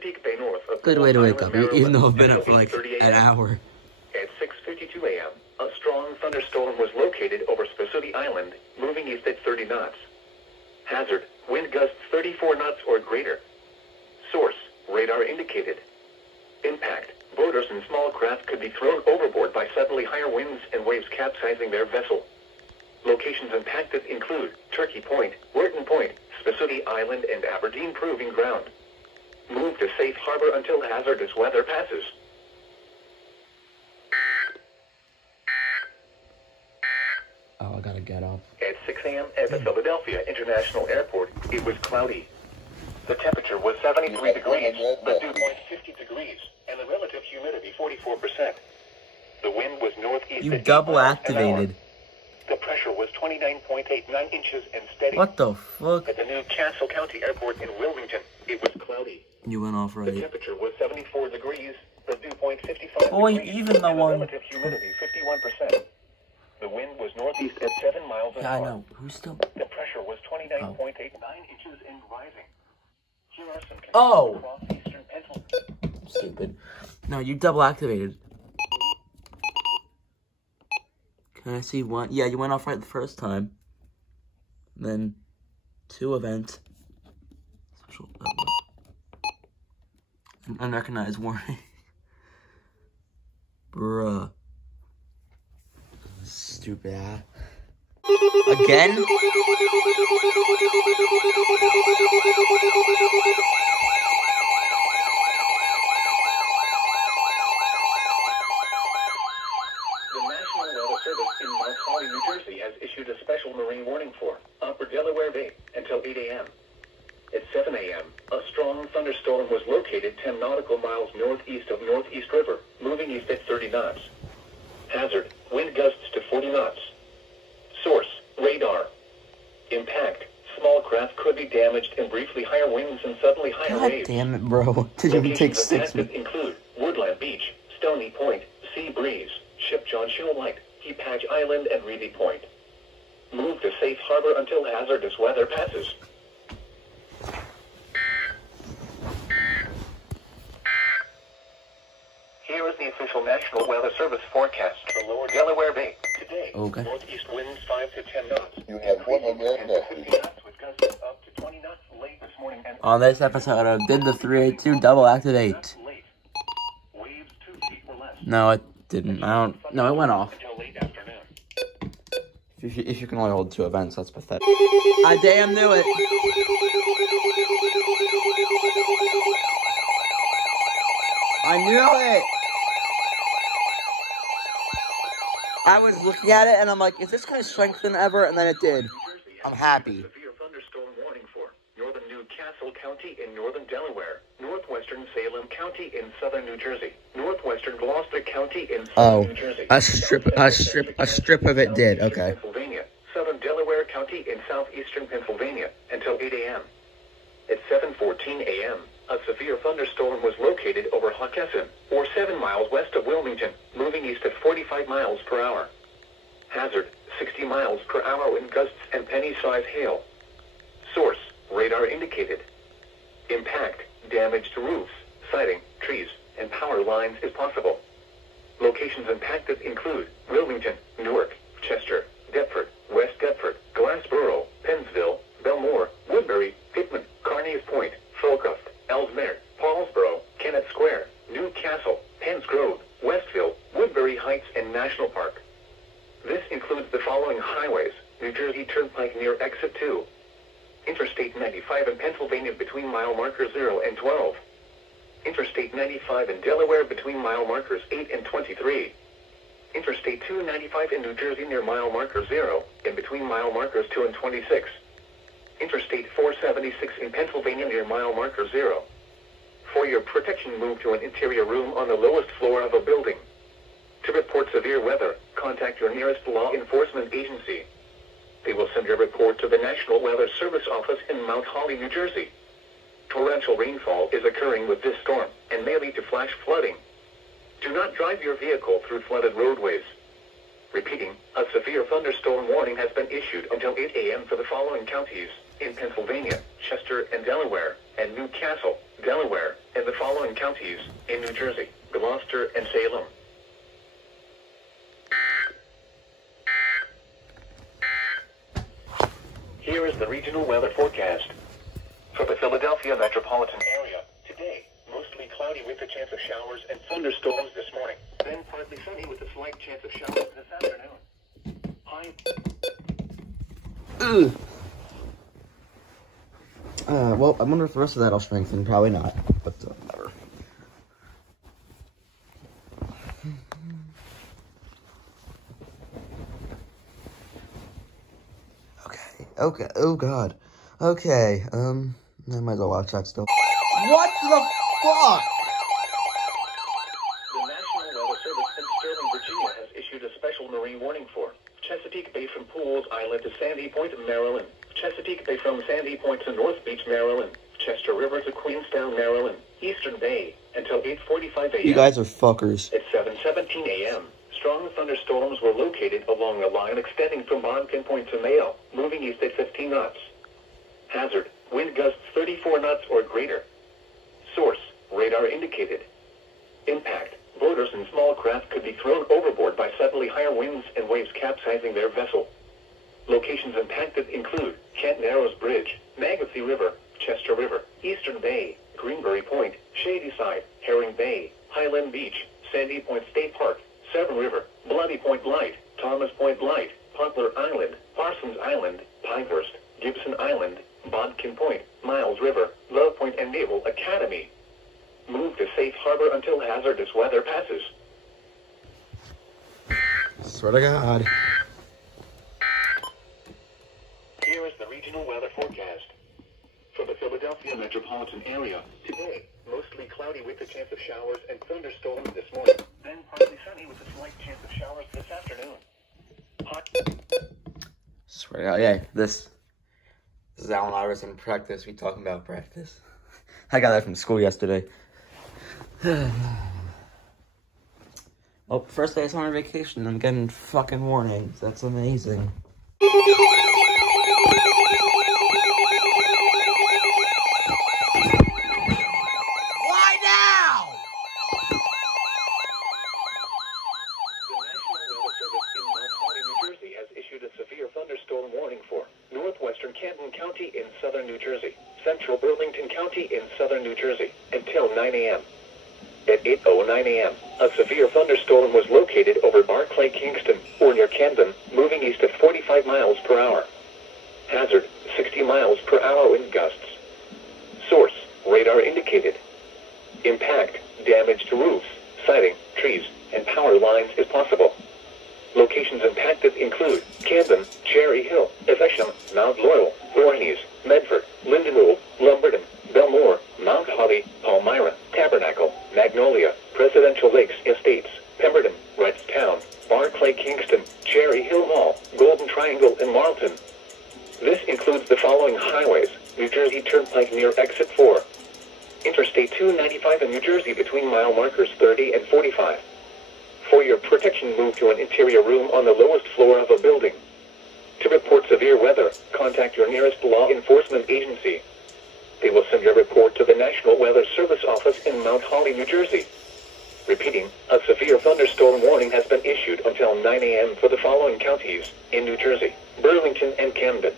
Chesapeake Bay north of Good way to wake Island, up, even Maryland, though I've been up until for like 8:30 an hour. At 6:52 a.m., a strong thunderstorm was located over Spessooty Island, moving east at 30 knots. Hazard, wind gusts 34 knots or greater. Source, radar indicated. Impact, boaters and small craft could be thrown overboard by suddenly higher winds and waves capsizing their vessel. Locations impacted include Turkey Point, Wharton Point, Spessooty Island, and Aberdeen Proving Ground. Move to safe harbor until hazardous weather passes. Oh, I gotta get up. At 6 a.m. at the Philadelphia International Airport, it was cloudy. The temperature was 73 degrees, the dew point 50 degrees, and the relative humidity 44%. The wind was northeast You at 8 double miles an hour. activated. The pressure was 29.89 inches and steady. What the fuck? At the new Castle County Airport in Wilmington, it was cloudy. You went off The right. temperature was 74 degrees, the dew point 55 Boy, degrees, even the and the one- relative humidity 51%. The wind was northeast at 7 miles an Yeah, I hour. know. Who's still? The pressure was 29.89 inches and rising. Here are some conditions Oh. across eastern Pennsylvania. Stupid. No, you double activated. Can I see one? Yeah, you went off right the first time. Then 2 events. Special an unrecognized warning. Bruh. Stupid ass. Again? The National Weather Service in Mount Holly, New Jersey has issued a special marine warning for Upper Delaware Bay until 8 a.m. At 7 a.m., a strong thunderstorm was located 10 nautical miles northeast of Northeast River, moving east at 30 knots. Hazard, wind gusts to 40 knots. Source, radar. Impact, small craft could be damaged in briefly higher winds and suddenly higher God waves. damn it, bro. Did you take Locations 6 impacted minutes? include Woodland Beach, Stony Point, Sea Breeze, Ship John Shield Light, Key Patch Island, and Reedy Point. Move to safe harbor until hazardous weather passes. Here is the official National Weather Service forecast for Lower Delaware Bay. Today, Okay. northeast winds 5 to 10 knots. You have 1 American 50 knots with gusts up to 20 knots late this morning. And On this episode of Did the 382 Double Activate? late. Waves 2 feet or less. No, it didn't. I don't. No, it went off. Until late afternoon. If you can only hold 2 events, that's pathetic. I damn knew it. I knew it. I was looking at it and I'm like, is this going to strengthen ever? And then it did. I'm happy. Severe thunderstorm warning for northern New Castle County in northern Delaware, northwestern Salem County in southern New Jersey, northwestern Gloucester County in southern New Jersey. A strip of it did. Okay. Pennsylvania, southern Delaware County in southeastern Pennsylvania until 8 a.m. At 7:14 a.m., a severe thunderstorm was located over Hawkesson, or 7 miles west of Wilmington, moving east at 45 miles per hour. Hazard, 60 miles per hour wind gusts and penny-size hail. Source, radar indicated. Impact, damage to roofs, siding, trees, and power lines is possible. Locations impacted include Wilmington, Newark, Chester, Deptford, West Deptford, Glassboro, Pennsville, Belmore, Woodbury, Pittman, Carneys Point, Folcroft, Ellesmere, Paulsboro, Kennett Square, Newcastle, Penns Grove, Westville, Woodbury Heights, and National Park. This includes the following highways: New Jersey Turnpike near Exit 2, Interstate 95 in Pennsylvania between mile markers 0 and 12, Interstate 95 in Delaware between mile markers 8 and 23, Interstate 295 in New Jersey near mile marker 0 and between mile markers 2 and 26, Interstate 476 in Pennsylvania near mile marker 0. For your protection, move to an interior room on the lowest floor of a building. To report severe weather, contact your nearest law enforcement agency. They will send your report to the National Weather Service office in Mount Holly, New Jersey. Torrential rainfall is occurring with this storm and may lead to flash flooding. Do not drive your vehicle through flooded roadways. Repeating, a severe thunderstorm warning has been issued until 8 a.m. for the following counties in Pennsylvania, Chester and Delaware, and Newcastle, Delaware, and the following counties in New Jersey: Gloucester and Salem. Here is the regional weather forecast. For the Philadelphia metropolitan area, today, mostly cloudy with a chance of showers and thunderstorms this morning. Then partly sunny with a slight chance of showers this afternoon. High. Ugh. Well, I wonder if the rest of that will strengthen. Probably not, but whatever. Okay, oh god. Okay, I might as well watch that still. What the fuck? The National Weather Service in Sterling, Virginia has issued a special marine warning for Chesapeake Bay from Pools Island to Sandy Point, Maryland. Chesapeake Bay from Sandy Point to North Beach, Maryland. Chester River to Queenstown, Maryland. Eastern Bay until 8:45 a.m. You guys are fuckers. At 7:17 a.m., strong thunderstorms were located along a line extending from Bonkin Point to Mayo, moving east at 15 knots. Hazard, wind gusts 34 knots or greater. Source, radar indicated. Impact, boaters and small craft could be thrown overboard by suddenly higher winds and waves capsizing their vessel. Locations impacted include Kent Narrows Bridge, Magathie River, Chester River, Eastern Bay, Greenberry Point, Shadyside, Herring Bay, Highland Beach, Sandy Point State Park, Severn River, Bloody Point Light, Thomas Point Light, Poplar Island, Parsons Island, Pinehurst, Gibson Island, Bodkin Point, Miles River, Love Point and Naval Academy. Move to safe harbor until hazardous weather passes. Swear to God. Here is the regional weather forecast. For the Philadelphia metropolitan area, today, mostly cloudy with a chance of showers and thunderstorms this morning. Then partly sunny with a slight chance of showers this afternoon. Swear to God, yeah, this is Allen Iverson practice. We talking about practice. I got that from school yesterday. Oh, first day of summer vacation. I'm getting fucking warnings. That's amazing. Why now? The National Weather Service in Mount Holly, New Jersey has issued a severe thunderstorm warning for northwestern Canton County in southern New Jersey, central Burlington County in southern New Jersey, until 9 a.m. At 8:09 a.m., a severe thunderstorm was located over Barclay Kingston, or near Camden, moving east at 45 miles per hour. Hazard, 60 miles per hour wind gusts. Source, radar indicated. Impact, damage to roofs, siding, trees, and power lines is possible. Locations impacted include Camden, Cherry Hill, Evesham, Mount Laurel, Voorhees, Medford, Lindenwold, Lumberton, Belmore, Mount Holly, Palmyra, Tabernacle, Magnolia, Presidential Lakes Estates, Pemberton, Wrightstown, Barclay Kingston, Cherry Hill Mall, Golden Triangle, and Marlton. This includes the following highways: New Jersey Turnpike near Exit 4, Interstate 295 in New Jersey between mile markers 30 and 45. For your protection, move to an interior room on the lowest floor of a building. To report severe weather, contact your nearest law enforcement agency. They will send your report to the National Weather Service office in Mount Holly, New Jersey. Repeating, a severe thunderstorm warning has been issued until 9 a.m. for the following counties in New Jersey: Burlington and Camden.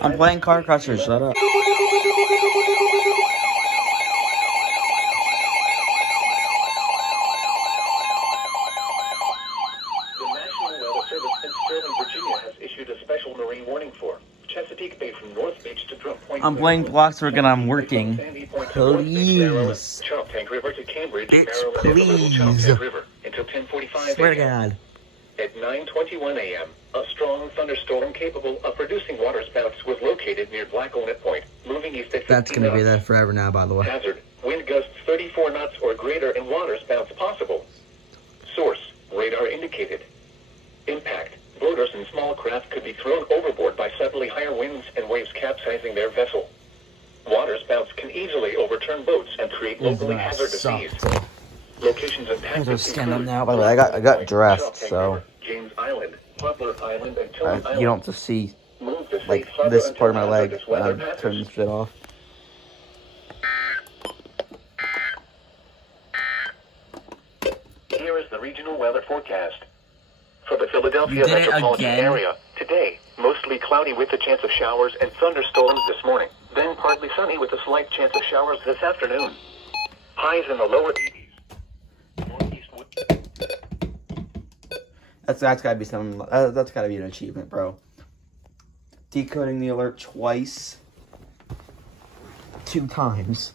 I'm playing Car Crusher, shut up. Chesapeake Bay from North Beach to Drum Point. I'm playing Bloxburg and I'm working. Please. Chop Tank River to Cambridge, Bitch, Maryland, and the Little Chop please. Tank River until 10:45 Swear to a.m. God. At 9:21 a.m., a strong thunderstorm capable of producing waterspouts was located near Blackownet Point, moving east at 15 That's gonna be knots. there forever now, by the way. Hazard, wind gusts 34 knots or greater and waterspouts possible. Source, radar indicated. Impact, boaters and small craft could be thrown overboard by suddenly higher winds and waves capsizing their vessel. Waterspouts can easily overturn boats and create locally hazardous seas. Locations impacted Those are stand up include now. By the way, I got dressed, Chop Tank so River, James Island, Poplar Island, and Tillman Island. you don't have to see Move like this part of my leg when I'm turning this shit off. Here is the regional weather forecast. For the Philadelphia metropolitan area, today, mostly cloudy with a chance of showers and thunderstorms this morning. Then partly sunny with a slight chance of showers this afternoon. Highs in the lower 80s. Northeast That's gotta be something. That's gotta be an achievement, bro. Decoding the alert twice, 2 times.